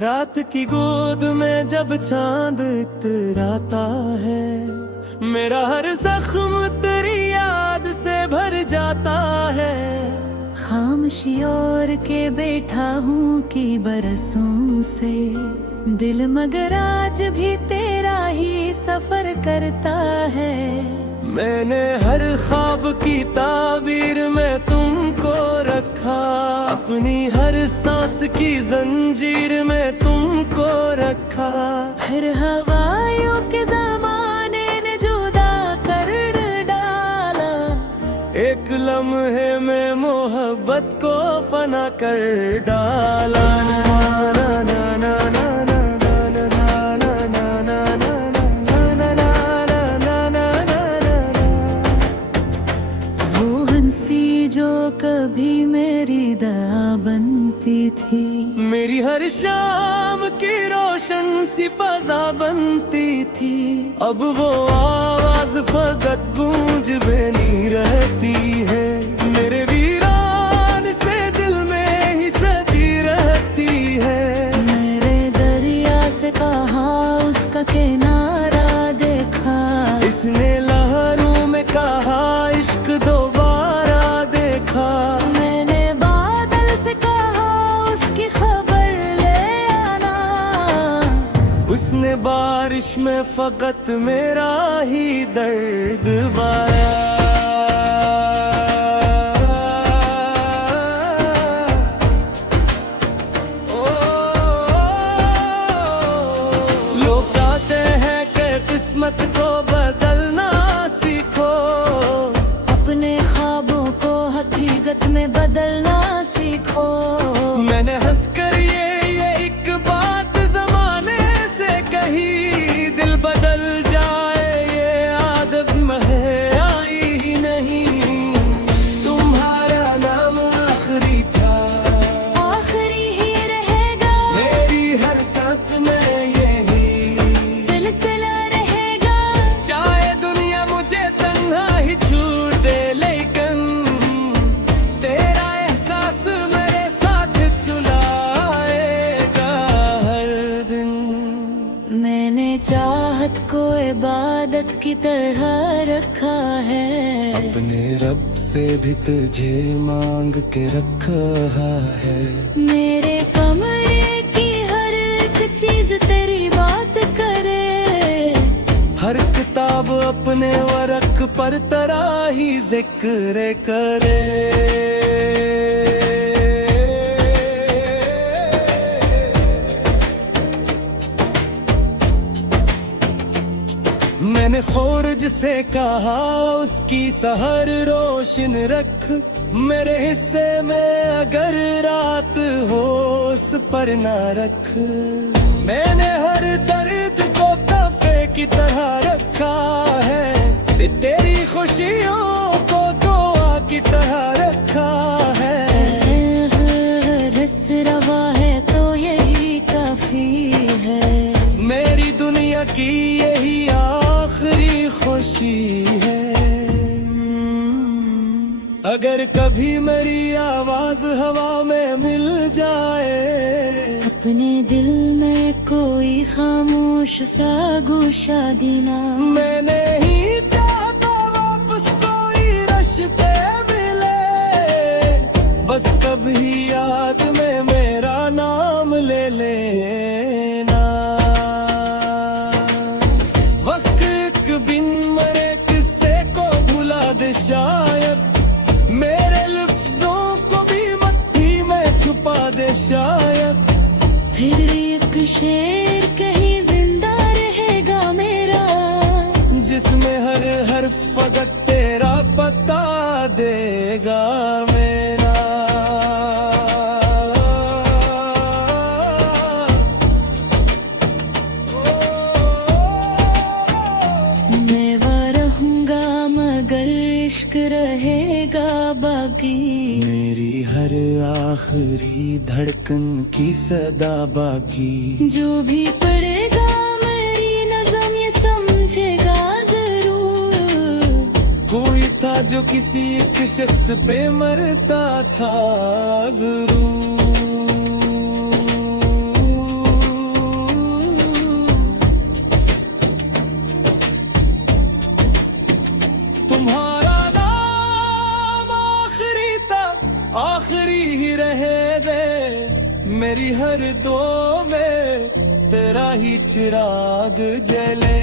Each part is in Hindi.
रात की गोद में जब चांद इतराता है, मेरा हर जख्म तेरी याद से भर जाता है। खामोशी ओढ़ के बैठा हूँ कि बरसों से, दिल मगर आज भी तेरा ही सफर करता है। मैंने हर ख्वाब की ताबीर में तुमको रखा, अपनी हर सांस की जंजीर में तुमको रखा। हर हवाओं के ज़माने ने जुदा कर डाला, एक लम्हे में मोहब्बत को फना कर डाला। जो कभी मेरी दया बनती थी, मेरी हर शाम की रोशन सी फजा बनती थी। अब वो आवाज फकत गूंज बनी रहती है, मेरे वीरान से दिल में ही सजी रहती है। मेरे दरिया से कहा उसका किनारा देखा, इसने लहरों में कहा इश्क दोबारा देखा। मैंने बादल से कहा उसकी खबर ले आना, उसने बारिश में फकत मेरा ही दर्द बाया। लोग कहते हैं कि किस्मत को बदलना सीखो, अपने ख्वाबों को हकीकत में बदलना सीखो। मैंने हंसकर ये एक बात जमाने से कही, दिल बदल जाए ये आदत में आई ही नहीं। तुम्हारा नाम आखिरी था, आखिरी ही रहेगा, मेरी हर सांस में यही सिलसिला रहेगा। चाहे दुनिया मुझे तन्हा ही छोड़ दे, लेकिन तेरा एहसास मेरे साथ चुलाएगा हर दिन। मैंने चाहत को इबादत की तरह रखा है, अपने रब से भी तुझे मांग के रखा है। मेरे कमरे की हर एक चीज तेरी बात करे, हर किताब अपने वरक पर तेरा ही जिक्र करे। मैंने खोरज से कहा उसकी सहर रोशन रख, मेरे हिस्से में अगर रात हो उस पर ना रख। मैंने हर दर्द को तोहफे की तरह रखा है, तेरी खुशियों को दुआ की तरह रखा है। रस रवा है तो यही काफी है, मेरी दुनिया की यही आखिरी खुशी है। अगर कभी मेरी आवाज हवा में मिल जाए, अपने दिल में कोई खामोश सा गोशा देना। मैं नहीं चाहता वापस कोई रिश्ते मिले, बस कभी याद में मेरा नाम ले लेना। वक्त एक बिन मरे किस्से को भुला दे शायद, मेरे लफ्जों को भी मट्टी में छुपा दे शायद। फिर एक शेर कहीं जिंदा रहेगा मेरा, जिसमें हर हर्फ फकत तेरा पता देगा मेरा। मैं रहूंगा मगर इश्क रहेगा बाकी, मेरी हर आखिरी धड़कन की सदा बाकी। जो भी पढ़ेगा मेरी नज़म ये समझेगा जरूर, कोई था जो किसी एक शख्स पे मरता था तुम्हारा नाम आखिरी था, आखिरी ही रहे दे मेरी हर दो में तेरा ही चिराग जले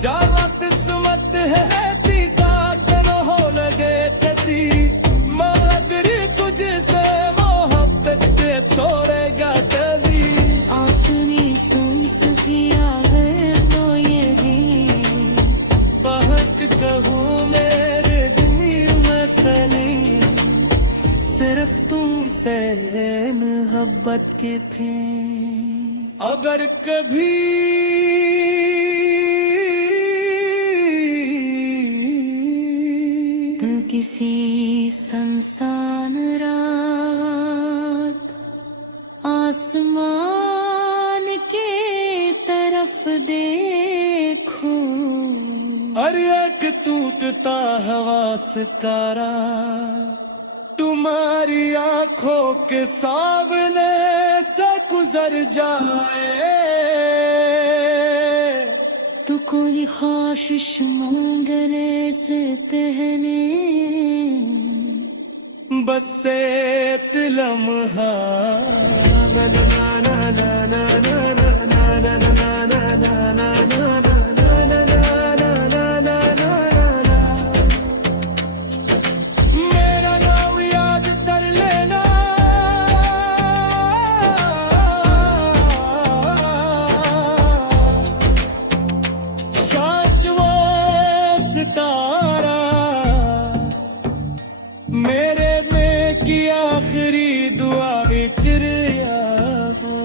जावत सुमत है ती साथ हो लगे तती मगरी तुझसे मोहब्बत छोड़ेगा तभी अपनी सांस किया है तो यही बहुत कहूँ मेरे दिल में सलीम सिर्फ तुमसे मोहब्बत के थे। अगर कभी तो किसी संसान रात आसमान के तरफ देखो अरे एक टूटता हवा सितारा तुम्हारी आंखों के सामने से गुजर जाए तो कोई ख्वाहिश मंगने से पहले बस एक लम्हा ना ना ना ना ना ना ना ना ना ना ना मेरा नाम याद कर लेना साच वो सितारा मेरे में की आखिरी दुआ भी तेरे याद हो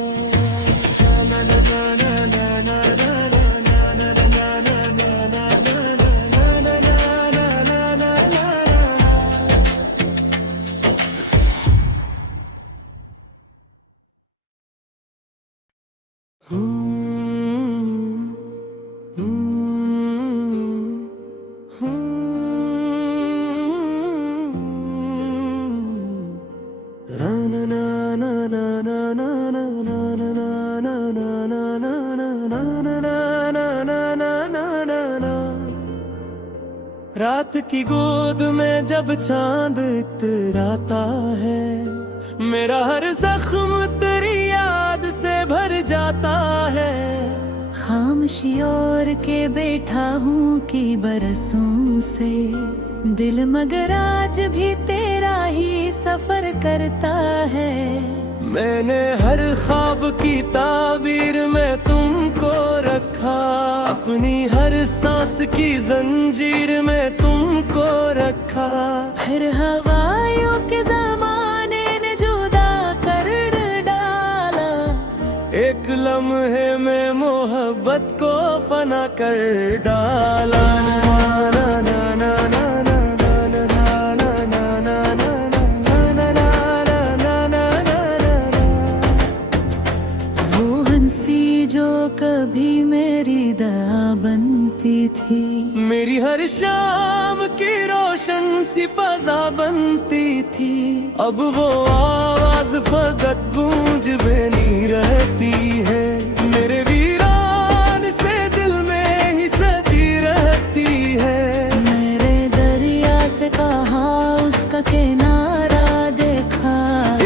ना ना ना ना ना ना रात की गोद में जब चांद इतराता है मेरा हर जख्म तेरी याद से भर जाता है खामोशी ओढ़ के बैठा हूँ कि बरसों से दिल मगर आज भी तेरा ही सफर करता है मैंने हर ख्वाब की ताबीर में तुमको रखा अपनी हर सांस की जंजीर में तुमको रखा फिर हवाओं के जमाने ने जुदा कर डाला एक लम्हे में मोहब्बत को फना कर डाला ना ना ना ना ना जो कभी मेरी दया बनती थी मेरी हर शाम की रोशन सी फजा बनती थी अब वो आवाज फकत गूंज बनी रहती है मेरे वीरान से दिल में ही सजी रहती है मेरे दरिया से कहा उसका किनारा देखा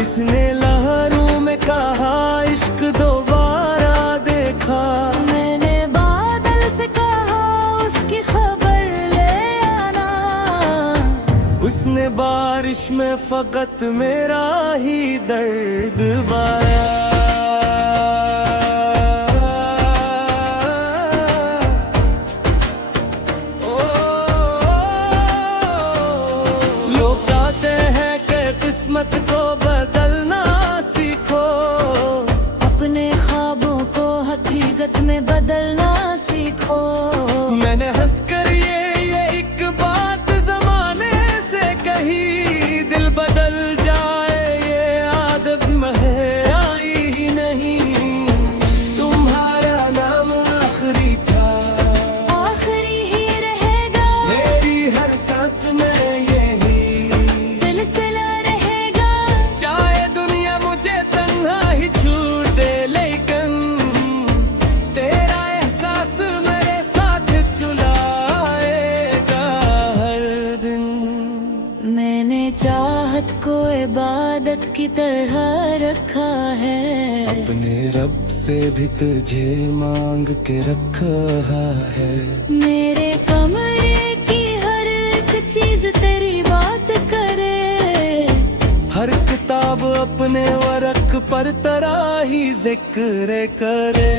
इसने लहरों में कहा इश्क दोबारा देखा मैंने बादल से कहा उसकी खबर ले आना उसने बारिश में फकत मेरा ही दर्द बाया लोग कहते हैं कि किस्मत को बदलना सीखो अपने ख्वाबों को हकीकत में बदलना सीखो मैंने हंसकर ये एक बात जमाने से कही दिल बदल जाए ये आदत में आई इबादत की तरह रखा है। अपने रब से भी तुझे मांग के रखा है। मेरे कमरे की हर एक चीज तेरी बात करे। हर किताब अपने वरक पर तेरा ही जिक्र करे।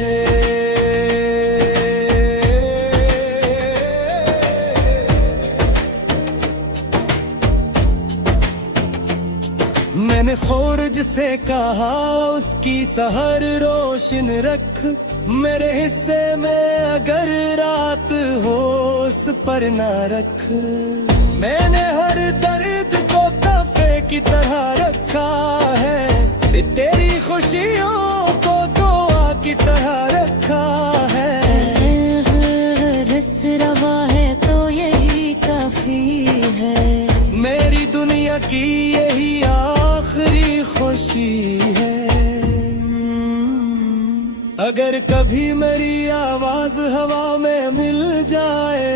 मैंने खोरज से कहा उसकी सहर रोशन रख। मेरे हिस्से में अगर रात हो उस पर ना रख। मैंने हर दर्द को तोहफे की तरह रखा है। तेरी खुशियों को दुआ की तरह रखा है। रस रवा है तो यही काफी है। मेरी दुनिया की यही आखिरी खुशी है। अगर कभी मेरी आवाज हवा में मिल जाए।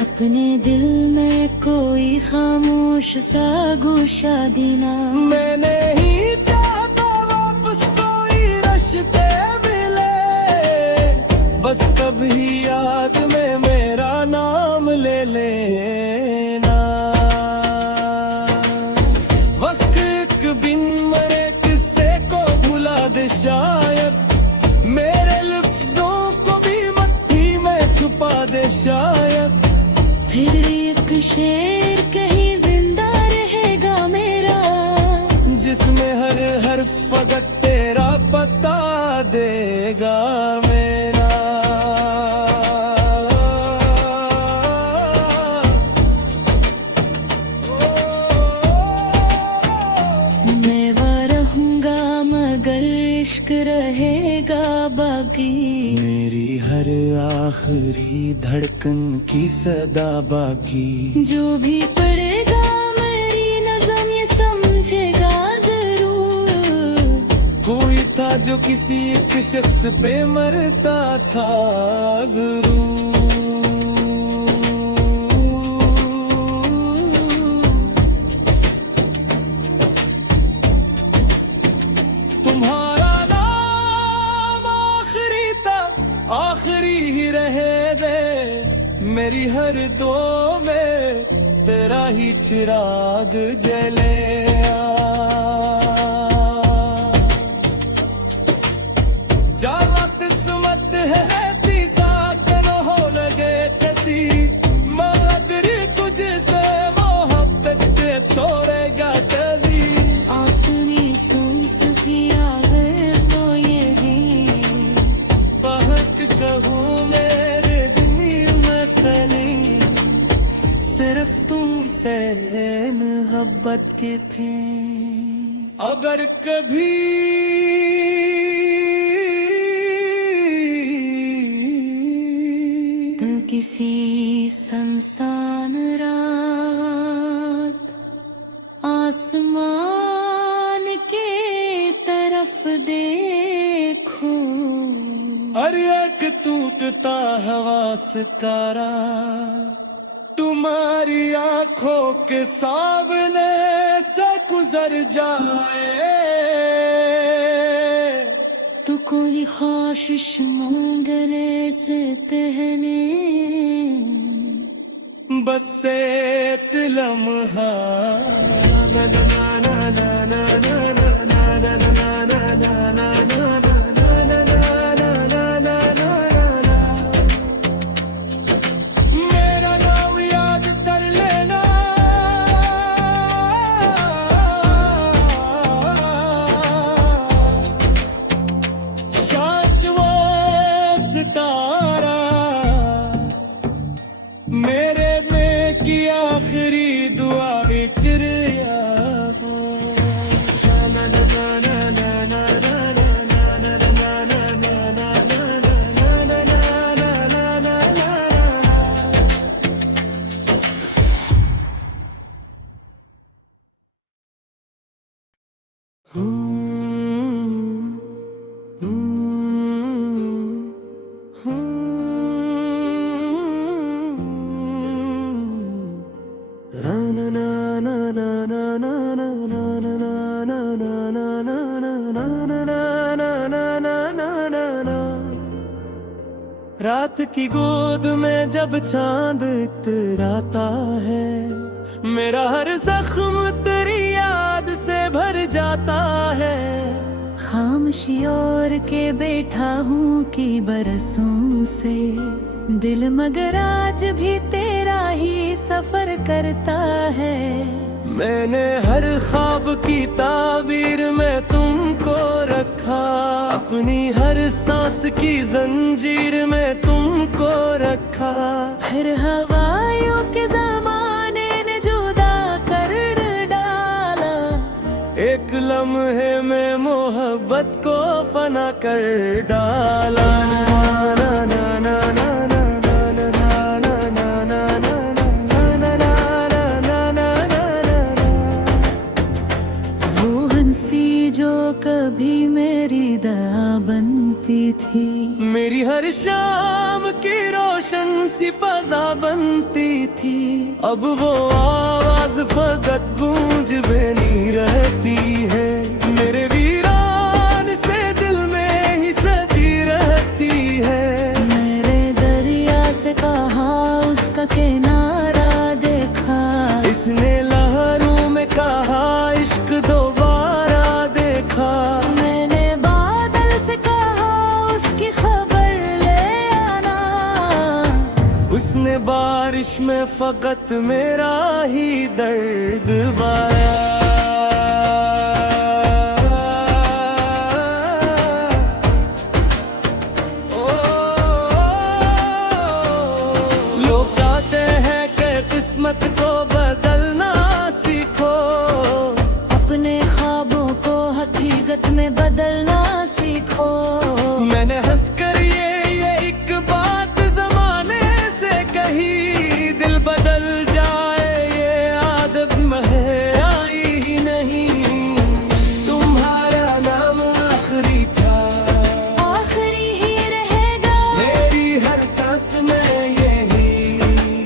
अपने दिल में कोई खामोश सा गोशा देना। मैं नहीं चाहता वापस कोई रिश्ते मिले। बस कभी याद में मेरा नाम ले लेना। वक्त एक बिन मरे किस्से को भुला दे शायद। मेरे लफ्जों को भी मट्टी में छुपा दे शायद। फिर एक शेर कहीं जिंदा रहेगा मेरा। जिसमें हर हर्फ फकत तेरा पता देगा मेरा। मैं रहूंगा मगर इश्क रहेगा बाकी। मेरी हर आखिरी धड़कन की सदा बाकी। जो भी पढ़ेगा मेरी नज़म ये समझेगा जरूर। कोई था जो किसी एक शख्स पे मरता था जरूर। तुम्हारा नाम आखिरी तक आखिरी ही रहे दे। मेरी हर दो में तेरा ही चिराग जले। जावत सुमत है ती साथ न हो लगे तती। मगदरी तुझसे मोहब्बत के छोड़ेगा तभी। अपनी सांस भी आ गए तो ये है। बहक कहूँ मेरे दिल में सलीम। सिर्फ तुमसे मोहब्बत के थे। अगर कभी तो किसी संसान रात आसमान के तरफ देखो। अरे एक टूटता हवा सितारा तुम्हारी आंखों के सामने से गुजर जाए। तो कोई ख्वाहिश मांगने से तहने। बस एक लम्हा ना ना ना ना ना ना ना ना ना ना ना ना मेरे में की आखिरी दुआ तेरे याद हो। रात की गोद में जब चांद इतराता है, मेरा हर जख्म तेरी याद से भर जाता है। खामोशी ओढ़ के बैठा हूँ कि बरसों से, दिल मगर आज भी तेरा ही सफर करता है। मैंने हर ख्वाब की ताबीर में तुमको रखा, अपनी हर सांस की जंजीर में तुमको रखा। फिर हवाओं के ज़माने ने जुदा कर डाला, एक लम्हे में मोहब्बत को फना कर डाला। ना ना ना ना ना ना ना ना ना ना ना ना ना ना ना ना। वो हंसी जो कभी मेरी दया बनती थी, मेरी हर शाम की रोशन सी फजा बनती थी। अब वो आवाज फकत गूंज बनी रहती है, मेरे वीरान से दिल में ही सजी रहती है। मेरे दरिया से कहा उसका किनारा देखा, इसने लहरों में कहा इश्क दोबारा देखा। मैंने बादल से कहा उसकी खबर ले आना, उसने बारिश में फकत मेरा ही दर्द बाया। लोग कहते हैं कि किस्मत को बदलना सीखो, अपने ख्वाबों को हकीकत में बदलना सीखो। मैंने हंसकर ये एक बात जमाने से कही, दिल बदल जाए ये आदत में आई ही नहीं। तुम्हारा नाम आखिरी था, आखिरी ही रहेगा, मेरी हर सांस में यही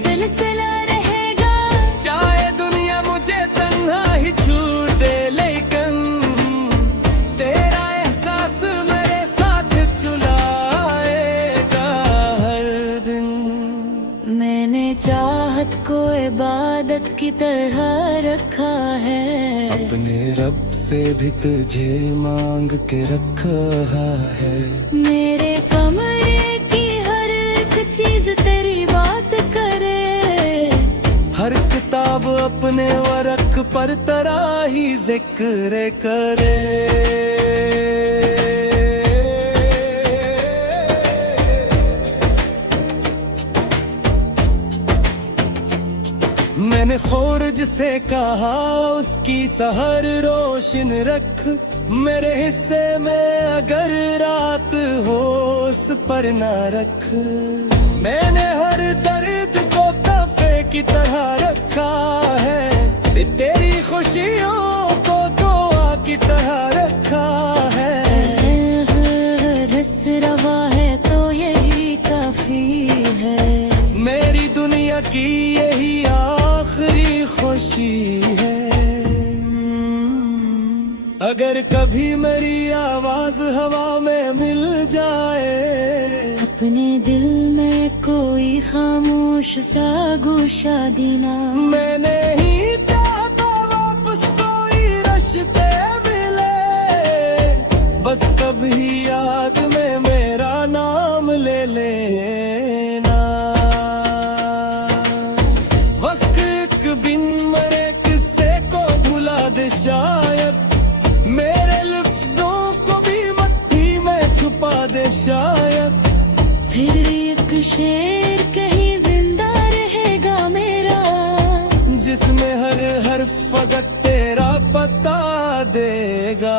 सिलसिला रहेगा। चाहे दुनिया मुझे तन्हा ही छोड़ दे, लेकिन तेरा एहसास मेरे साथ चुलाएगा हर दिन। मैंने चाहत को इबादत की तरह रखा है, अपने रब से भी तुझे मांग के रखा है। मेरे कमरे की हर एक चीज तेरी बात करे, हर किताब अपने वरक पर तेरा ही जिक्र करे। मैंने खोरज से कहा उसकी सहर रोशन रख, मेरे हिस्से में अगर रात हो उस पर ना रख। मैंने हर दर्द को तोहफे की तरह रखा है, तेरी खुशियों को दुआ की तरह रखा है। रस रवा है तो यही काफी है, मेरी दुनिया की यही आखिरी खुशी है। अगर कभी मेरी आवाज हवा में मिल जाए, अपने दिल में कोई खामोश सा गोशा देना। मैं नहीं चाहता वापस कोई रिश्ते मिले, बस कभी याद में मेरा नाम ले लेना। वक्त एक बिन मरे किस्से को भुला दे शायद, मेरे लफ्जों को भी मट्टी में छुपा दे शायद। फिर एक शेर कहीं जिंदा रहेगा मेरा, जिसमें हर हर फकत तेरा पता देगा।